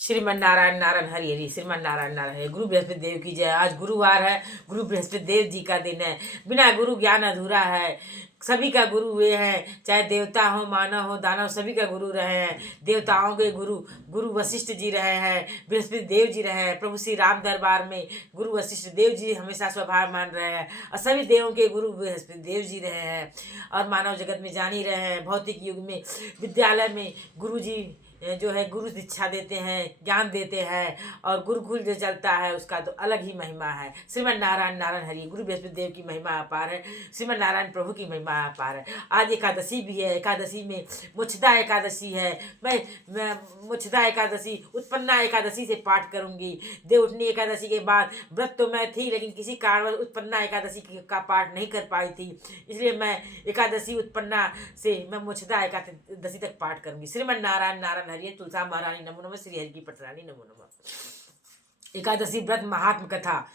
श्रीमन नारायण नारायण हरि हरि श्रीमन नारायण नारायण हरि। गुरु बृहस्पति देव की जय। आज गुरुवार है, गुरु बृहस्पति देव जी का दिन है। बिना गुरु ज्ञान अधूरा है। सभी का गुरु वे हैं, चाहे देवता हो, मानव हो, दानव, सभी का गुरु रहे हैं। देवताओं के गुरु गुरु वशिष्ठ जी रहे हैं, बृहस्पति देव जी रहे हैं। प्रभु श्री राम दरबार में गुरु वशिष्ठ देव जी हमेशा स्वभाव मान रहे हैं और सभी देवों के गुरु बृहस्पति देव जी रहे हैं। और मानव जगत में जान ही रहे हैं, भौतिक युग में विद्यालय में गुरु जी जो है गुरु दीक्षा देते हैं, ज्ञान देते हैं। और गुरुकुल जो चलता है उसका तो अलग ही महिमा है। श्रीमन नारायण नारायण हरि। गुरु बृहस्पति देव की महिमा अपार है, श्रीमन नारायण प्रभु की महिमा अपार है। आज एकादशी भी है। एकादशी में मुच्छदा एकादशी है। मैं मुच्छदा एकादशी, उत्पन्ना एकादशी से पाठ करूंगी। देवउठनी एकादशी के बाद व्रत तो मैं थी, लेकिन किसी कारणवश उत्पन्ना एकादशी का पाठ नहीं कर पाई थी, इसलिए मैं एकादशी उत्पन्ना से मैं मुच्छदा एकादशी तक पाठ करूंगी। श्रीमन नारायण नारायण हरि। तुलसा महारानी नमो नमः। श्री हरि की पटरानी नमो नमः। एकादशी व्रत महात्म कथा।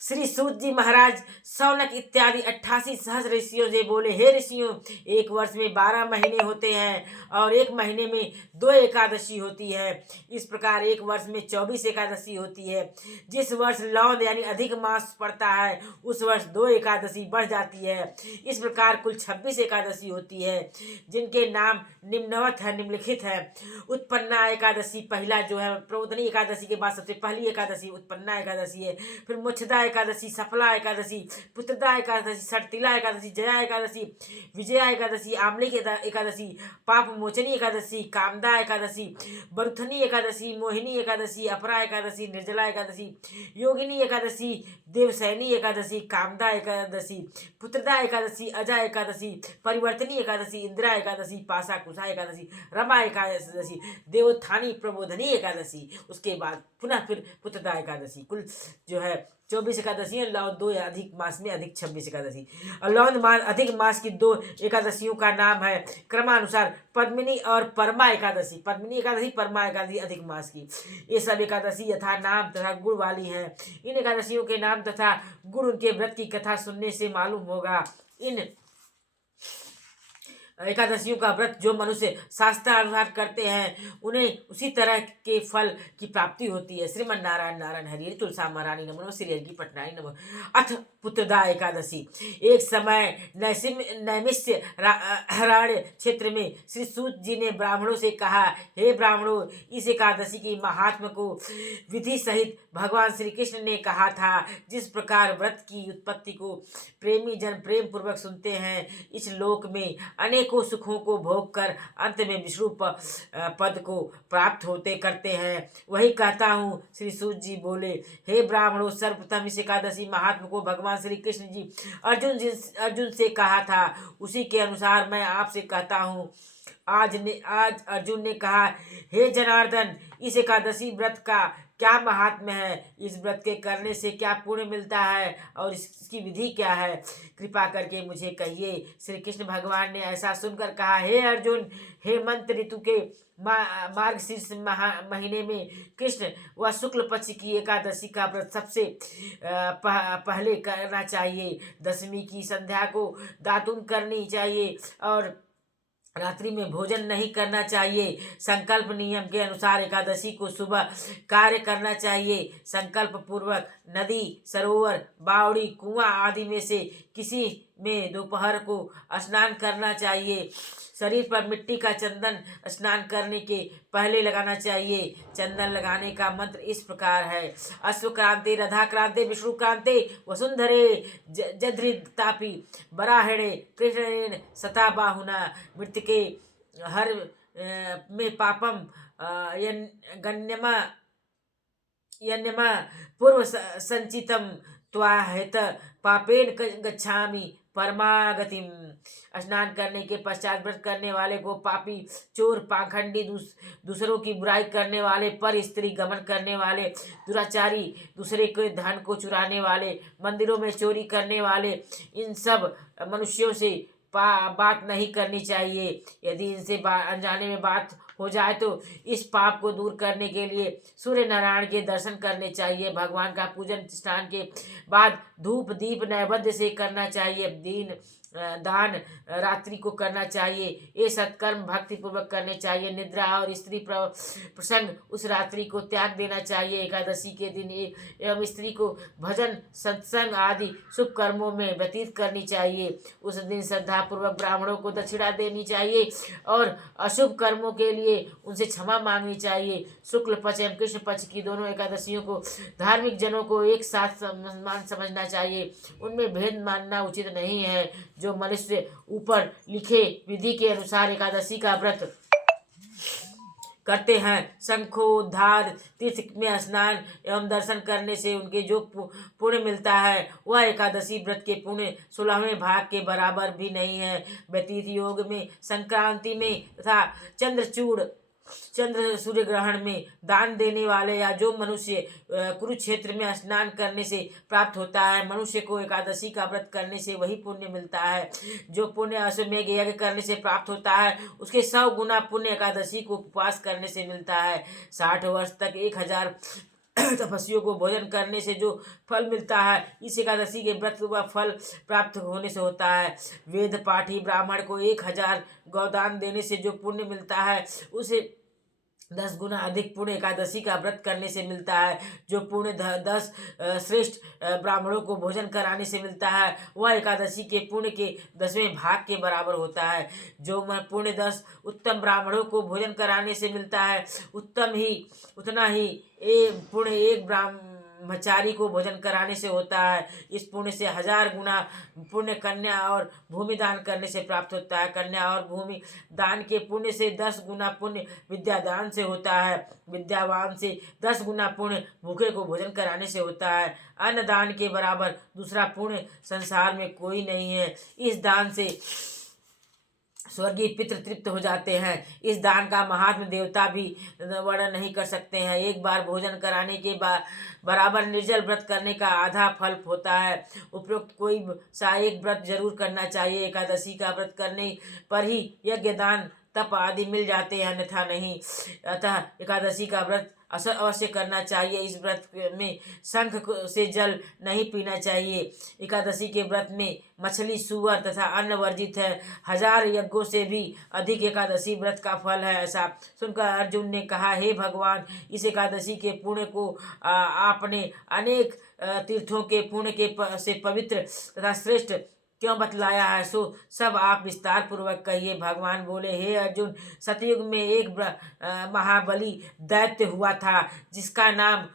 श्री सूत जी महाराज शौनक इत्यादि 88 सहस्र ऋषियों से बोले, हे ऋषियों, एक वर्ष में 12 महीने होते हैं और एक महीने में 2 एकादशी होती है। इस प्रकार एक वर्ष में 24 एकादशी होती है। जिस वर्ष लौंद यानी अधिक मास पड़ता है उस वर्ष 2 एकादशी बढ़ जाती है। इस प्रकार कुल 26 एकादशी होती है, जिनके नाम निम्नवत है, निम्नलिखित है। उत्पन्ना एकादशी पहला जो है, प्रबोधनी एकादशी के बाद सबसे पहली एकादशी उत्पन्ना एकादशी है। फिर मुच्छदा एकादशी, सफला एकादशी, पुत्रदा एकादशी, षटतिला एकादशी, जया एकादशी, विजया एकादशी, आमली एकादशी, पाप मोचनी एकादशी, कामदा एकादशी, बरुथनी एकादशी, मोहिनी एकादशी, अपरा एकादशी, निर्जला एकादशी, योगिनी एकादशी, देवसैनी एकादशी, कामदा एकादशी, पुत्रदा एकादशी, अजा एकादशी, परिवर्तनी एकादशी, इंदिरा एकादशी, पासा कुशा एकादशी, रमा एकादशी, देवोत्थानी प्रबोधनी एकादशी। उसके बाद पुनः फिर पुत्रदा एकादशी। कुल जो है 24 एकादशी है। लौंद 2 अधिक मास में अधिक 26 एकादशी। और लौंद मास अधिक मास की 2 एकादशियों का नाम है क्रमानुसार पद्मिनी और परमा एकादशी। पद्मिनी एकादशी, परमा एकादशी अधिक मास की। ये सब एकादशी यथा नाम तथा गुण वाली हैं। इन एकादशियों के नाम तथा गुण उनके व्रत की कथा सुनने से मालूम होगा। इन एकादशियों का व्रत जो मनुष्य शास्त्रानुसार करते हैं उन्हें उसी तरह के फल की प्राप्ति होती है। श्रीमन नारायण नारायण हरि। तुलसा महारानी नमो नमः। श्री हरि की पटनाई नमो। अथ पुत्रदा एकादशी। एक समय नैमिष्य हराण्य क्षेत्र में श्री सूत जी ने ब्राह्मणों से कहा, हे ब्राह्मणों, इस एकादशी की महात्म को विधि सहित भगवान श्री कृष्ण ने कहा था। जिस प्रकार व्रत की उत्पत्ति को प्रेमी जन प्रेम पूर्वक सुनते हैं, इस लोक में अनेकों सुखों को भोग कर अंत में विष्णु पद को प्राप्त होते करते हैं, वही कहता हूँ। श्री सूत जी बोले, हे ब्राह्मणों, सर्वप्रथम इस एकादशी महात्म को भगवान श्री कृष्ण जी अर्जुन से कहा था, उसी के अनुसार मैं आपसे कहता हूँ। आज अर्जुन ने कहा, हे जनार्दन, इस एकादशी व्रत का क्या महात्म्य है? इस व्रत के करने से क्या पुण्य मिलता है और इसकी विधि क्या है? कृपा करके मुझे कहिए। श्री कृष्ण भगवान ने ऐसा सुनकर कहा, हे अर्जुन, हेमंत ऋतु के मार्गशीर्ष महीने में कृष्ण व शुक्ल पक्ष की एकादशी का व्रत सबसे पहले करना चाहिए। दशमी की संध्या को दातुन करनी चाहिए और रात्रि में भोजन नहीं करना चाहिए। संकल्प नियम के अनुसार एकादशी को सुबह कार्य करना चाहिए। संकल्प पूर्वक नदी, सरोवर, बावड़ी, कुआं आदि में से किसी में दोपहर को स्नान करना चाहिए। शरीर पर मिट्टी का चंदन स्नान करने के पहले लगाना चाहिए। चंदन लगाने का मंत्र इस प्रकार है, अश्वक्रांति, रथाक्रांति, विष्णुक्रांति, वसुंधरे, जध्रितापि, बराहणे, कृष्णेन सता बाहुना, मृतके हर में पापम यन्यमा पूर्व संचितम त्वाहित पापेन गच्छामि परमागतिम। स्नान करने के पश्चात व्रत करने वाले को पापी, चोर, पाखंडी, दूसरों की बुराई करने वाले, पर स्त्री गमन करने वाले, दुराचारी, दूसरे के धन को चुराने वाले, मंदिरों में चोरी करने वाले, इन सब मनुष्यों से बात नहीं करनी चाहिए। यदि इनसे अनजाने में बात हो जाए तो इस पाप को दूर करने के लिए सूर्य नारायण के दर्शन करने चाहिए। भगवान का पूजन स्नान के बाद धूप दीप नैवेद्य से करना चाहिए। दिन दान रात्रि को करना चाहिए। ये सत्कर्म भक्ति पूर्वक करने चाहिए। निद्रा और स्त्री प्रसंग उस रात्रि को त्याग देना चाहिए। एकादशी के दिन एवं स्त्री को भजन सत्संग आदि शुभ कर्मों में व्यतीत करनी चाहिए। उस दिन श्रद्धा पूर्वक ब्राह्मणों को दक्षिणा देनी चाहिए और अशुभ कर्मों के लिए उनसे क्षमा मांगनी चाहिए। शुक्ल पक्ष एवं कृष्ण पक्ष की दोनों एकादशियों को धार्मिक जनों को एक साथ समझना चाहिए। उनमें भेद मानना उचित नहीं है। जो मनुष्य ऊपर लिखे विधि के अनुसार एकादशी का व्रत करते हैं, शंखोद्धार तीर्थ में स्नान एवं दर्शन करने से उनके जो पुण्य मिलता है वह एकादशी व्रत के पुण्य 16वें भाग के बराबर भी नहीं है। व्यतीत योग में, संक्रांति में तथा चंद्र सूर्य ग्रहण में दान देने वाले या जो मनुष्य कुरुक्षेत्र में स्नान करने से प्राप्त होता है, मनुष्य को एकादशी का व्रत करने से वही पुण्य मिलता है। जो पुण्य अश्वमेघ यज्ञ करने से प्राप्त होता है उसके 100 गुना पुण्य एकादशी को उपवास करने से मिलता है। 60 वर्ष तक 1000 तपस्वियों को भोजन करने से जो फल मिलता है इस एकादशी के व्रत व फल प्राप्त होने से होता है। वेद पाठी ब्राह्मण को 1000 गौदान देने से जो पुण्य मिलता है उसे 10 गुना अधिक पुण्य एकादशी का व्रत करने से मिलता है। जो पुण्य 10 श्रेष्ठ ब्राह्मणों को भोजन कराने से मिलता है वह एकादशी के पुण्य के 10वें भाग के बराबर होता है। जो पुण्य 10 उत्तम ब्राह्मणों को भोजन कराने से मिलता है उतना ही पुण्य एक ब्रह्मचारी को भोजन कराने से होता है। इस पुण्य से 1000 गुना पुण्य कन्या और भूमि दान करने से प्राप्त होता है। कन्या और भूमि दान के पुण्य से 10 गुना पुण्य विद्यादान से होता है। विद्यावान से 10 गुना पुण्य भूखे को भोजन कराने से होता है। अन्नदान के बराबर दूसरा पुण्य संसार में कोई नहीं है। इस दान से स्वर्गीय पितृ तृप्त हो जाते हैं। इस दान का महात्म देवता भी वर्णन नहीं कर सकते हैं। एक बार भोजन कराने के बराबर निर्जल व्रत करने का आधा फल होता है। उपरोक्त कोई सा एक व्रत जरूर करना चाहिए। एकादशी का व्रत करने पर ही यज्ञ दान तप आदि मिल जाते हैं, अन्यथा नहीं। अतः एकादशी का व्रत अवश्य करना चाहिए। इस व्रत में शंख से जल नहीं पीना चाहिए। एकादशी के व्रत में मछली सुअर तथा अन्न वर्जित है। 1000 यज्ञों से भी अधिक एकादशी व्रत का फल है। ऐसा सुनकर अर्जुन ने कहा, हे भगवान, इस एकादशी के पुण्य को आपने अनेक तीर्थों के पुण्य से पवित्र तथा श्रेष्ठ क्यों बतलाया है, सो सब आप विस्तार पूर्वक कहिए। भगवान बोले, हे अर्जुन, सतयुग में एक महाबली दैत्य हुआ था जिसका नाम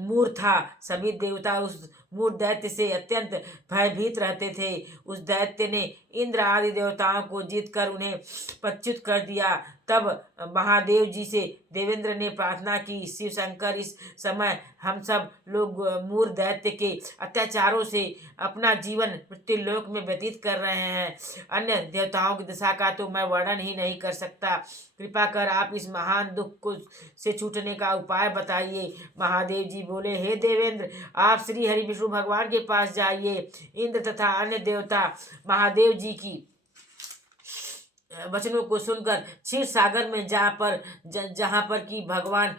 मूर था। सभी देवता उस मूर दैत्य से अत्यंत भयभीत रहते थे। उस दैत्य ने इंद्र आदि देवताओं को जीतकर उन्हें पच्युत कर दिया। तब महादेव जी से देवेंद्र ने प्रार्थना की, शिव शंकर, इस समय हम सब लोग मूर दैत्य के अत्याचारों से अपना जीवन मृत्युलोक में व्यतीत कर रहे हैं। अन्य देवताओं की दशा का तो मैं वर्णन ही नहीं कर सकता। कृपा कर आप इस महान दुख को से छूटने का उपाय बताइए। महादेव जी बोले, हे देवेंद्र, आप श्री हरि विष्णु भगवान के पास जाइए। इंद्र तथा अन्य देवता महादेव जी की वचनों को सुनकर क्षीर सागर में जहाँ पर कि भगवान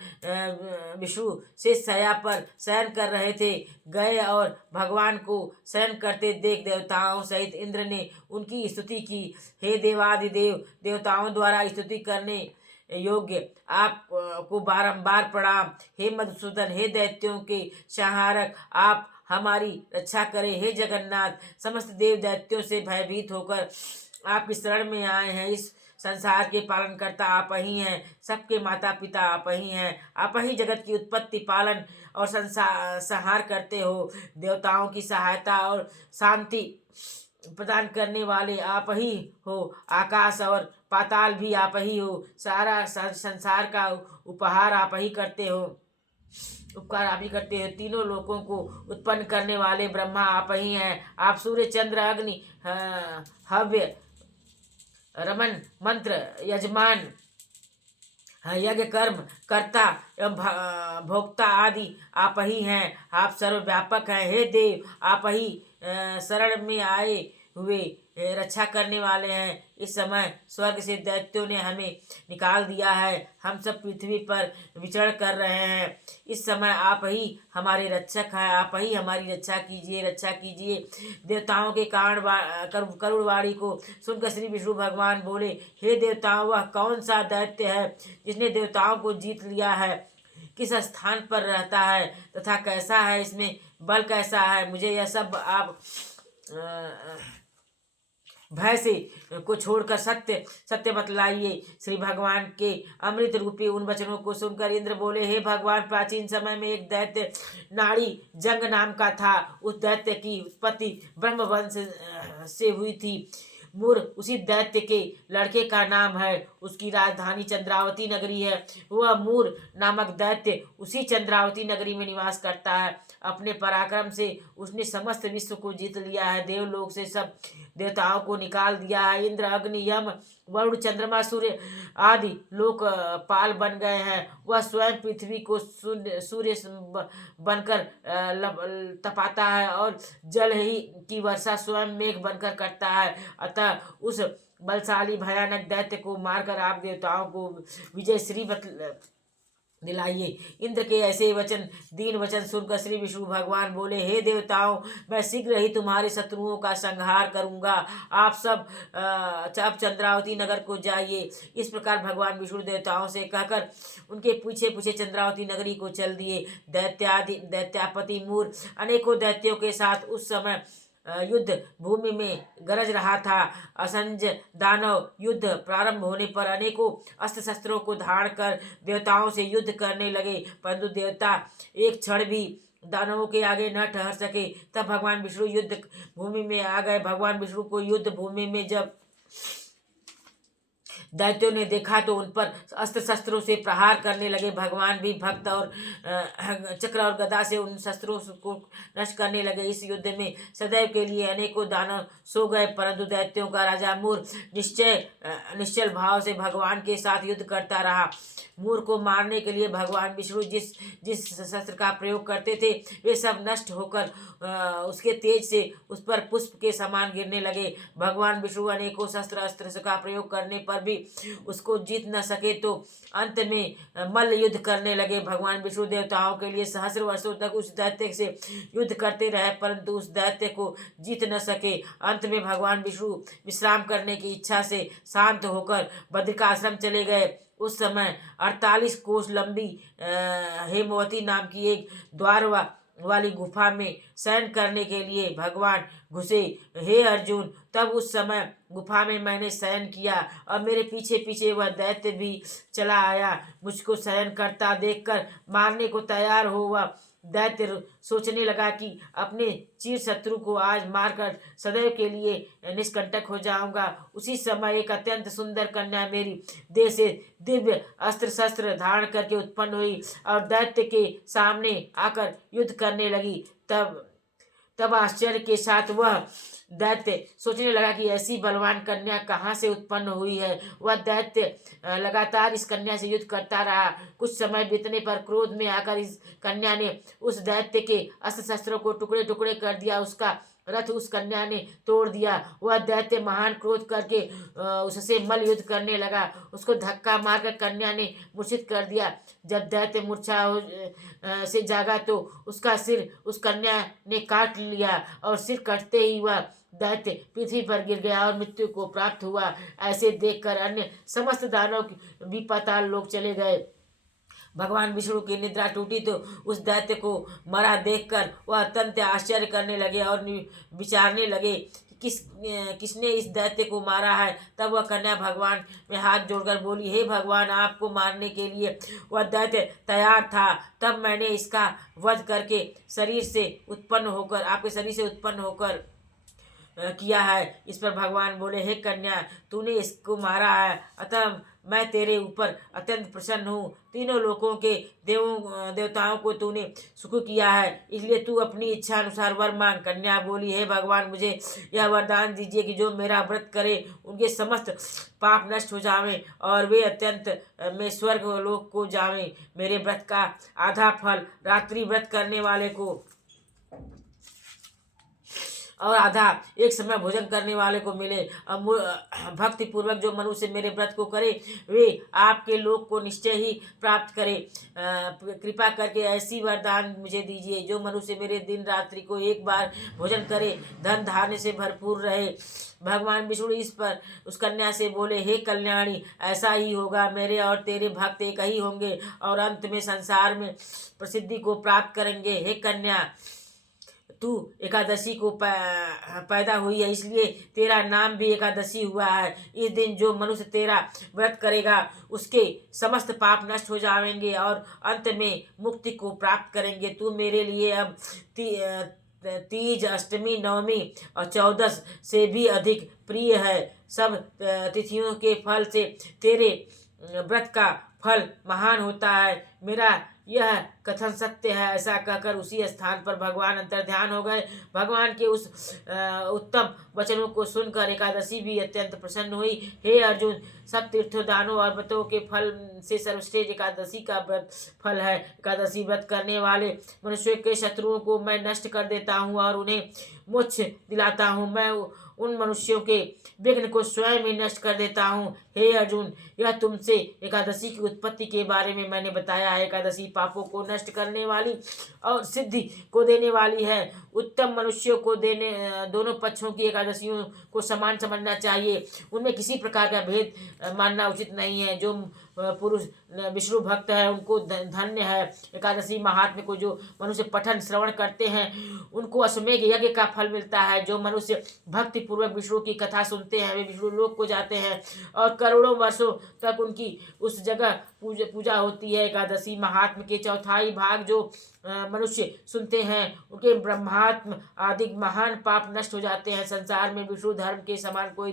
विष्णु से शया पर शयन कर रहे थे गए और भगवान को शयन करते देख देवताओं सहित इंद्र ने उनकी स्तुति की। हे देवादिदेव, देवताओं द्वारा स्तुति करने योग्य आप को बारंबार प्रणाम। हे मधुसूदन, हे दैत्यों के संहारक, आप हमारी रक्षा करें। हे जगन्नाथ, समस्त देव दैत्यों से भयभीत होकर आप इस शरण में आए हैं। इस संसार के पालनकर्ता आप ही हैं। सबके माता पिता आप ही हैं। आप ही जगत की उत्पत्ति, पालन और संहार करते हो। देवताओं की सहायता और शांति प्रदान करने वाले आप ही हो। आकाश और पाताल भी आप ही हो। सारा संसार का उपहार आप ही करते हो, उपकार आप ही करते हो। तीनों लोकों को उत्पन्न करने वाले ब्रह्मा आप ही हैं। आप सूर्य, चंद्र, अग्नि, हव्य, रमन, मंत्र, यजमान, यज्ञ कर्म कर्ता एवं भोक्ता आदि आप ही हैं। आप सर्वव्यापक हैं। हे देव, आप ही शरण में आए हुए रक्षा करने वाले हैं। इस समय स्वर्ग से दैत्यों ने हमें निकाल दिया है, हम सब पृथ्वी पर विचरण कर रहे हैं। इस समय आप ही हमारे रक्षक हैं, आप ही हमारी रक्षा कीजिए, रक्षा कीजिए। देवताओं के करुण वाणी को सुनकर श्री विष्णु भगवान बोले, हे देवताओं, वह कौन सा दैत्य है जिसने देवताओं को जीत लिया है? किस स्थान पर रहता है तथा कैसा है, इसमें बल कैसा है? मुझे यह सब आप भय से को छोड़कर सत्य सत्य बतलाइए। श्री भगवान के अमृत रूपी उन वचनों को सुनकर इंद्र बोले, हे भगवान, प्राचीन समय में एक दैत्य नाड़ी जंग नाम का था। उस दैत्य की उत्पत्ति ब्रह्मवंश से हुई थी। मूर उसी दैत्य के लड़के का नाम है। उसकी राजधानी चंद्रावती नगरी है। वह मूर नामक दैत्य उसी चंद्रावती नगरी में निवास करता है। अपने पराक्रम से उसने समस्त विश्व को जीत लिया है। देवलोक से सब देवताओं को निकाल दिया है। इंद्र, अग्नि, यम, वरुण, चंद्रमा, सूर्य आदि लोक पाल बन गए हैं। वह स्वयं पृथ्वी को सूर्य बनकर तपाता है और जल ही की वर्षा स्वयं मेघ बनकर करता है। अतः उस बलशाली भयानक दैत्य को मारकर आप देवताओं को विजय श्री दिलाइए। इंद्र के ऐसे वचन दीन वचन सुनकर श्री विष्णु भगवान बोले, हे देवताओं, मैं शीघ्र ही तुम्हारे शत्रुओं का संहार करूंगा। आप सब चंद्रावती नगर को जाइए। इस प्रकार भगवान विष्णु देवताओं से कहकर उनके पीछे पीछे चंद्रावती नगरी को चल दिए। दैत्यापति मूर अनेकों दैत्यों के साथ उस समय युद्ध भूमि में गरज रहा था। असंज दानव युद्ध प्रारंभ होने पर अनेकों अस्त्र शस्त्रों को धारण कर देवताओं से युद्ध करने लगे, परंतु देवता एक क्षण भी दानवों के आगे न ठहर सके। तब भगवान विष्णु युद्ध भूमि में आ गए। भगवान विष्णु को युद्ध भूमि में जब दैत्यों ने देखा तो उन पर अस्त्र शस्त्रों से प्रहार करने लगे। भगवान भी भक्त और चक्र और गदा से उन शस्त्रों को नष्ट करने लगे। इस युद्ध में सदैव के लिए अनेकों दानव सो गए, परंतु दैत्यों का राजा मूर निश्चल भाव से भगवान के साथ युद्ध करता रहा। मूर को मारने के लिए भगवान विष्णु जिस जिस शस्त्र का प्रयोग करते थे वे सब नष्ट होकर उसके तेज से उस पर पुष्प के समान गिरने लगे। भगवान विष्णु अनेकों शस्त्र अस्त्र का प्रयोग करने पर भी उसको जीत न सके तो अंत में मल्ल युद्ध करने लगे। भगवान विष्णु देवताओं के लिए सहस्र वर्षों तक उस दैत्य से युद्ध करते रहे, परंतु उस दैत्य को जीत न सके। अंत में भगवान विष्णु विश्राम करने की इच्छा से शांत होकर बद्रिकाश्रम चले गए। उस समय 48 कोस लंबी हेमवती नाम की एक द्वार वाली गुफा में शयन करने के लिए भगवान घुसे। हे अर्जुन, तब उस समय गुफा में मैंने शयन किया और मेरे पीछे पीछे वह दैत्य भी चला आया। मुझको शयन करता देखकर मारने को तैयार हो वह दैत्य सोचने लगा कि अपने चिर शत्रु को आज मारकर सदैव के लिए निष्कंटक हो जाऊंगा। उसी समय एक अत्यंत सुंदर कन्या मेरी देह से दिव्य अस्त्र शस्त्र धारण करके उत्पन्न हुई और दैत्य के सामने आकर युद्ध करने लगी। तब आश्चर्य के साथ वह दैत्य सोचने लगा कि ऐसी बलवान कन्या कहाँ से उत्पन्न हुई है। वह दैत्य लगातार इस कन्या से युद्ध करता रहा। कुछ समय बीतने पर क्रोध में आकर इस कन्या ने उस दैत्य के अस्त्र शस्त्रों को टुकड़े टुकड़े कर दिया। उसका रथ उस कन्या ने तोड़ दिया। वह दैत्य महान क्रोध करके उससे मल्ल युद्ध करने लगा। उसको धक्का मारकर कन्या ने मूर्छित कर दिया। जब दैत्य मूर्छा से जागा तो उसका सिर उस कन्या ने काट लिया और सिर कटते ही वह दैत्य पृथ्वी पर गिर गया और मृत्यु को प्राप्त हुआ। ऐसे देखकर अन्य समस्त दानव भी पाताल लोक चले गए। भगवान विष्णु की निद्रा टूटी तो उस दैत्य को मरा देखकर वह अत्यंत आश्चर्य करने लगे और विचारने लगे कि किसने इस दैत्य को मारा है। तब वह कन्या भगवान में हाथ जोड़कर बोली, हे भगवान, आपको मारने के लिए वह दैत्य तैयार था। तब मैंने इसका वध करके आपके शरीर से उत्पन्न होकर किया है। इस पर भगवान बोले, हे कन्या, तूने इसको मारा है, अतः मैं तेरे ऊपर अत्यंत प्रसन्न हूँ। तीनों लोकों के देवताओं को तूने सुख किया है, इसलिए तू अपनी इच्छा अनुसार वर मांग। कन्या बोली, हे भगवान, मुझे यह वरदान दीजिए कि जो मेरा व्रत करे उनके समस्त पाप नष्ट हो जावें और वे अत्यंत में स्वर्ग लोक को जावें। मेरे व्रत का आधा फल रात्रि व्रत करने वाले को और आधा एक समय भोजन करने वाले को मिले। भक्ति पूर्वक जो मनुष्य मेरे व्रत को करे वे आपके लोक को निश्चय ही प्राप्त करे। कृपा करके ऐसी वरदान मुझे दीजिए, जो मनुष्य मेरे दिन रात्रि को एक बार भोजन करे धन धान्य से भरपूर रहे। भगवान विष्णु इस पर उस कन्या से बोले, हे कल्याणी, ऐसा ही होगा। मेरे और तेरे भक्त एक ही होंगे और अंत में संसार में प्रसिद्धि को प्राप्त करेंगे। हे कन्या, तू एकादशी को पैदा हुई है, इसलिए तेरा नाम भी एकादशी हुआ है। इस दिन जो मनुष्य तेरा व्रत करेगा उसके समस्त पाप नष्ट हो जाएंगे और अंत में मुक्ति को प्राप्त करेंगे। तू मेरे लिए अब तीज, अष्टमी, नवमी और 14 से भी अधिक प्रिय है। सब तिथियों के फल से तेरे व्रत का फल महान होता है। मेरा यह कथन सत्य है। ऐसा कहकर उसी स्थान पर भगवान अंतर्ध्यान हो गए। भगवान के उस उत्तम वचनों को सुनकर एकादशी भी अत्यंत प्रसन्न हुई। हे अर्जुन, सब तीर्थों, दानों और व्रतों के फल से सर्वश्रेष्ठ एकादशी का व्रत फल है। एकादशी व्रत करने वाले मनुष्य के शत्रुओं को मैं नष्ट कर देता हूँ और उन्हें मोक्ष दिलाता हूँ। मैं उन मनुष्यों के विघ्न को स्वयं ही नष्ट कर देता हूँ। हे अर्जुन, यह तुमसे एकादशी की उत्पत्ति के बारे में मैंने बताया है। एकादशी पापों को नष्ट करने वाली और सिद्धि को देने वाली है। उत्तम मनुष्यों को देने दोनों पक्षों की एकादशियों को समान समझना चाहिए। उनमें किसी प्रकार का भेद मानना उचित नहीं है। जो पुरुष विष्णु भक्त है उनको धन्य है। एकादशी महात्म्य को जो मनुष्य पठन श्रवण करते हैं उनको अश्वमेध यज्ञ का फल मिलता है। जो मनुष्य भक्ति पूर्वक विष्णु की कथा सुनते हैं वे विष्णु लोक को जाते हैं और करोड़ों वर्षों तक उनकी उस जगह पूजा होती है। एकादशी महात्म्य के चौथाई भाग जो मनुष्य सुनते हैं उनके ब्रह्मात्म आदि महान पाप नष्ट हो जाते हैं। संसार में विष्णु धर्म के समान कोई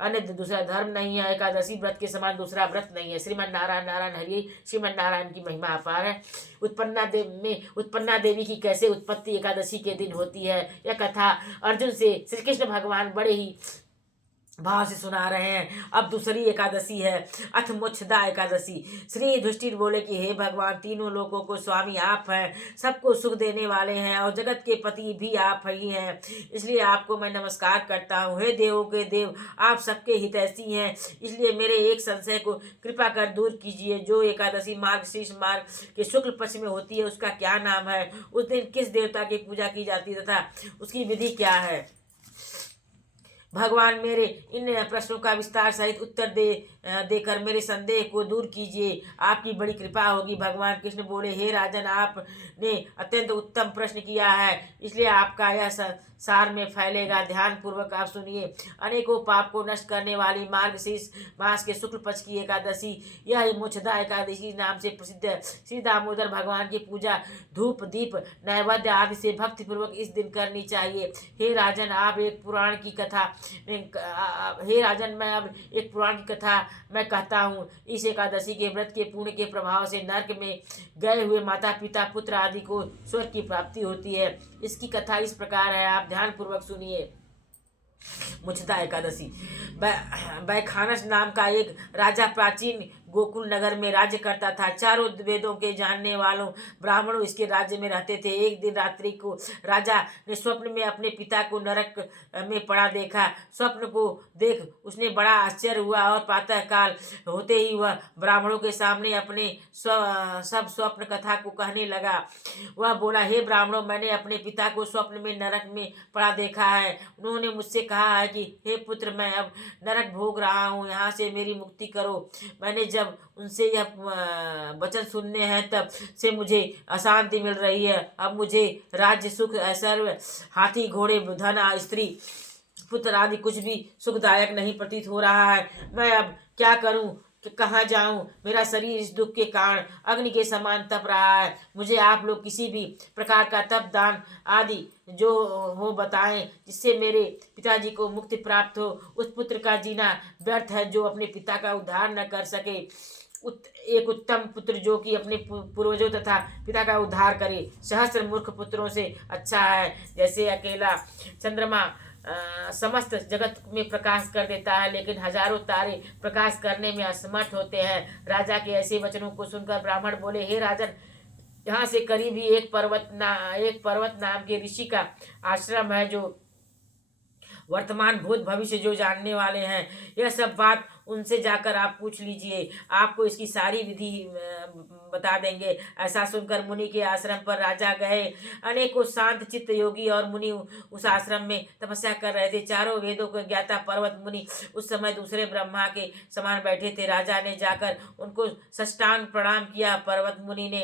अन्य दूसरा धर्म नहीं है। एकादशी व्रत के समान दूसरा व्रत नहीं है। श्रीमन नारायण नारायण हरि। श्रीमन नारायण की महिमा अपार है। उत्पन्ना देवी की कैसे उत्पत्ति एकादशी के दिन होती है, यह कथा अर्जुन से श्री कृष्ण भगवान बड़े ही भाव से सुना रहे हैं। अब दूसरी एकादशी है, अथ मोक्षदा एकादशी। श्री युधिष्ठिर बोले कि हे भगवान, तीनों लोगों को स्वामी आप हैं, सबको सुख देने वाले हैं और जगत के पति भी आप ही हैं, इसलिए आपको मैं नमस्कार करता हूँ। हे देवों के देव, आप सबके हितैषी हैं, इसलिए मेरे एक संशय को कृपा कर दूर कीजिए। जो एकादशी मार्गशीर्ष मार्ग के शुक्ल पक्ष में होती है उसका क्या नाम है? उस दिन किस देवता की पूजा की जाती तथा उसकी विधि क्या है? भगवान मेरे इन प्रश्नों का विस्तार सहित उत्तर देकर मेरे संदेह को दूर कीजिए, आपकी बड़ी कृपा होगी। भगवान कृष्ण बोले, हे राजन, आपने अत्यंत उत्तम प्रश्न किया है, इसलिए आपका यह सार में फैलेगा। ध्यान पूर्वक आप सुनिए। अनेकों पाप को नष्ट करने वाली मार्गशीर्ष मास के शुक्ल पक्ष की एकादशी, यह मोक्षदा एकादशी नाम से प्रसिद्ध है। श्री दामोदर भगवान की पूजा धूप दीप नैवेद्य आदि से भक्ति पूर्वक इस दिन करनी चाहिए। हे राजन, आप एक पुराण की कथा हे राजन, मैं अब एक पुराण की कथा मैं कहता हूँ। इस एकादशी के व्रत के पुण्य के प्रभाव से नरक में गए हुए माता पिता पुत्र आदि को स्वर्ग की प्राप्ति होती है। इसकी कथा इस प्रकार है, आप ध्यान पूर्वक सुनिए। मुछदा एकादशी। बैखानस नाम का एक राजा प्राचीन गोकुल नगर में राज्य करता था। चारों वेदों के जानने वालों ब्राह्मणों इसके राज्य में रहते थे। एक दिन रात्रि को राजा ने स्वप्न में अपने पिता को नरक में पड़ा देखा। स्वप्न को देख उसने बड़ा आश्चर्य हुआ और प्रातः काल होते ही वह ब्राह्मणों के सामने अपने सब स्वप्न कथा को कहने लगा। वह बोला, हे ब्राह्मणों, मैंने अपने पिता को स्वप्न में नरक में पड़ा देखा है। उन्होंने मुझसे कहा है कि हे पुत्र, मैं अब नरक भोग रहा हूँ, यहाँ से मेरी मुक्ति करो। मैंने जब उनसे यह वचन सुनने हैं तब से मुझे अशांति मिल रही है। अब मुझे राज्य सुख ऐश्वर्य हाथी घोड़े धन स्त्री पुत्र आदि कुछ भी सुखदायक नहीं प्रतीत हो रहा है। मैं अब क्या करूं कि कहाँ जाऊं? मेरा शरीर इस दुख के कारण अग्नि के समान तप रहा है। मुझे आप लोग किसी भी प्रकार का तप दान आदि जो हो बताएं, जिससे मेरे पिताजी को मुक्ति प्राप्त हो। उस पुत्र का जीना व्यर्थ है जो अपने पिता का उद्धार न कर सके। एक उत्तम पुत्र जो कि अपने पूर्वजों तथा पिता का उद्धार करे, सहस्त्र मूर्ख पुत्रों से अच्छा है। जैसे अकेला चंद्रमा समस्त जगत में प्रकाश कर देता है, लेकिन हजारों तारे प्रकाश करने में असमर्थ होते हैं। राजा के ऐसे वचनों को सुनकर ब्राह्मण बोले, हे राजन, यहाँ से करीब ही एक पर्वत नाम के ऋषि का आश्रम है जो वर्तमान भूत भविष्य जो जानने वाले हैं, यह सब बात उनसे जाकर आप पूछ लीजिए, आपको इसकी सारी विधि बता देंगे। ऐसा सुनकर मुनि के आश्रम पर राजा गए। अनेकों शांत चित्त योगी और मुनि उस आश्रम में तपस्या कर रहे थे। चारों वेदों के ज्ञाता पर्वत मुनि उस समय दूसरे ब्रह्मा के समान बैठे थे। राजा ने जाकर उनको साष्टांग प्रणाम किया। पर्वत मुनि ने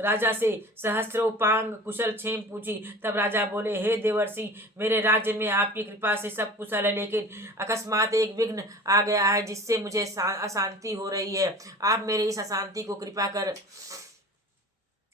राजा से सहस्त्रोपांग कुशल क्षेम पूछी। तब राजा बोले, हे देवर्षि, मेरे राज्य में आपकी कृपा से सब कुशल है, लेकिन अकस्मात एक विघ्न आ गया है जिससे मुझे अशांति हो रही है। आप मेरे इस अशांति को कृपा कर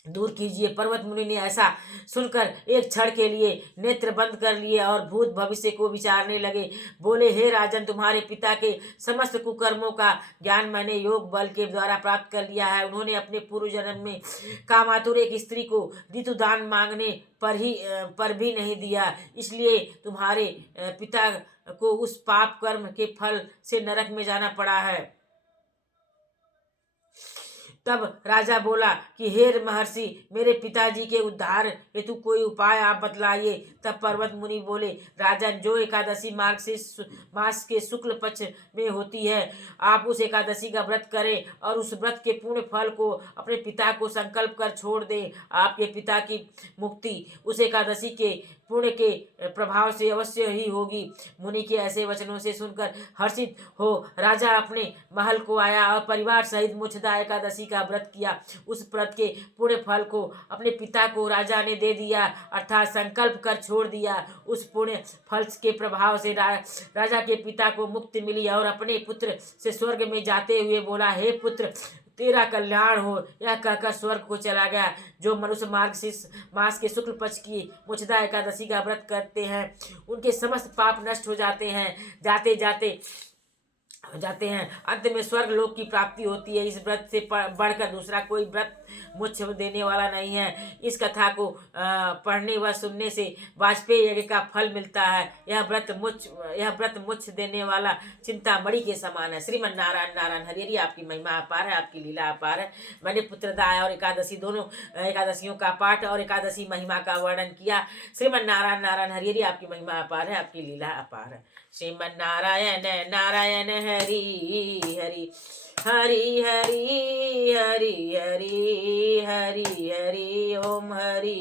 दूर कीजिए। पर्वत मुनि ने ऐसा सुनकर एक क्षण के लिए नेत्र बंद कर लिए और भूत भविष्य को विचारने लगे। बोले, हे राजन, तुम्हारे पिता के समस्त कुकर्मों का ज्ञान मैंने योग बल के द्वारा प्राप्त कर लिया है। उन्होंने अपने पूर्व जन्म में कामातुर एक स्त्री को ऋतुदान मांगने पर भी नहीं दिया, इसलिए तुम्हारे पिता को उस पाप कर्म के फल से नरक में जाना पड़ा है। तब राजा बोला कि हे महर्षि, मेरे पिताजी के उद्धार हेतु कोई उपाय आप बतलाइए। तब पर्वत मुनि बोले, राजन, जो एकादशी मास के शुक्ल पक्ष में होती है, आप उस एकादशी का व्रत करें और उस व्रत के पूर्ण फल को अपने पिता को संकल्प कर छोड़ दें। आपके पिता की मुक्ति उस एकादशी के पुण्य के प्रभाव से अवश्य ही होगी। मुनि के ऐसे वचनों से सुनकर हर्षित हो राजा अपने महल को आया और परिवार सहित मोक्षदा एकादशी का व्रत किया। उस व्रत के पुण्य फल को अपने पिता को राजा ने दे दिया, अर्थात संकल्प कर छोड़ दिया। उस पुण्य फल के प्रभाव से राजा के पिता को मुक्ति मिली और अपने पुत्र से स्वर्ग में जाते हुए बोला, हे पुत्र, तेरा कल्याण हो। यह कहकर स्वर्ग को चला गया। जो मनुष्य मास के शुक्ल पक्ष की मोक्षदा एकादशी का व्रत करते हैं, उनके समस्त पाप नष्ट हो जाते हैं। अंत में स्वर्ग लोक की प्राप्ति होती है। इस व्रत से बढ़कर दूसरा कोई व्रत मोक्ष देने वाला नहीं है। इस कथा को पढ़ने व सुनने से वाजपेयी यज्ञ का फल मिलता है। यह व्रत मोक्ष देने वाला चिंतामणि के समान है। श्रीमन नारायण नारायण हरि हरि। आपकी महिमा अपार है, आपकी लीला अपार है। मैंने पुत्रदाय और एकादशी दोनों एकादशियों का पाठ और एकादशी महिमा का वर्णन किया। श्रीमन नारायण नारायण हरि हरि। आपकी महिमा अपार है, आपकी लीला अपार है। श्रीमन नारायण नारायण हरि हरि हरि हरि हरि हरि हरि हरि ओम हरि।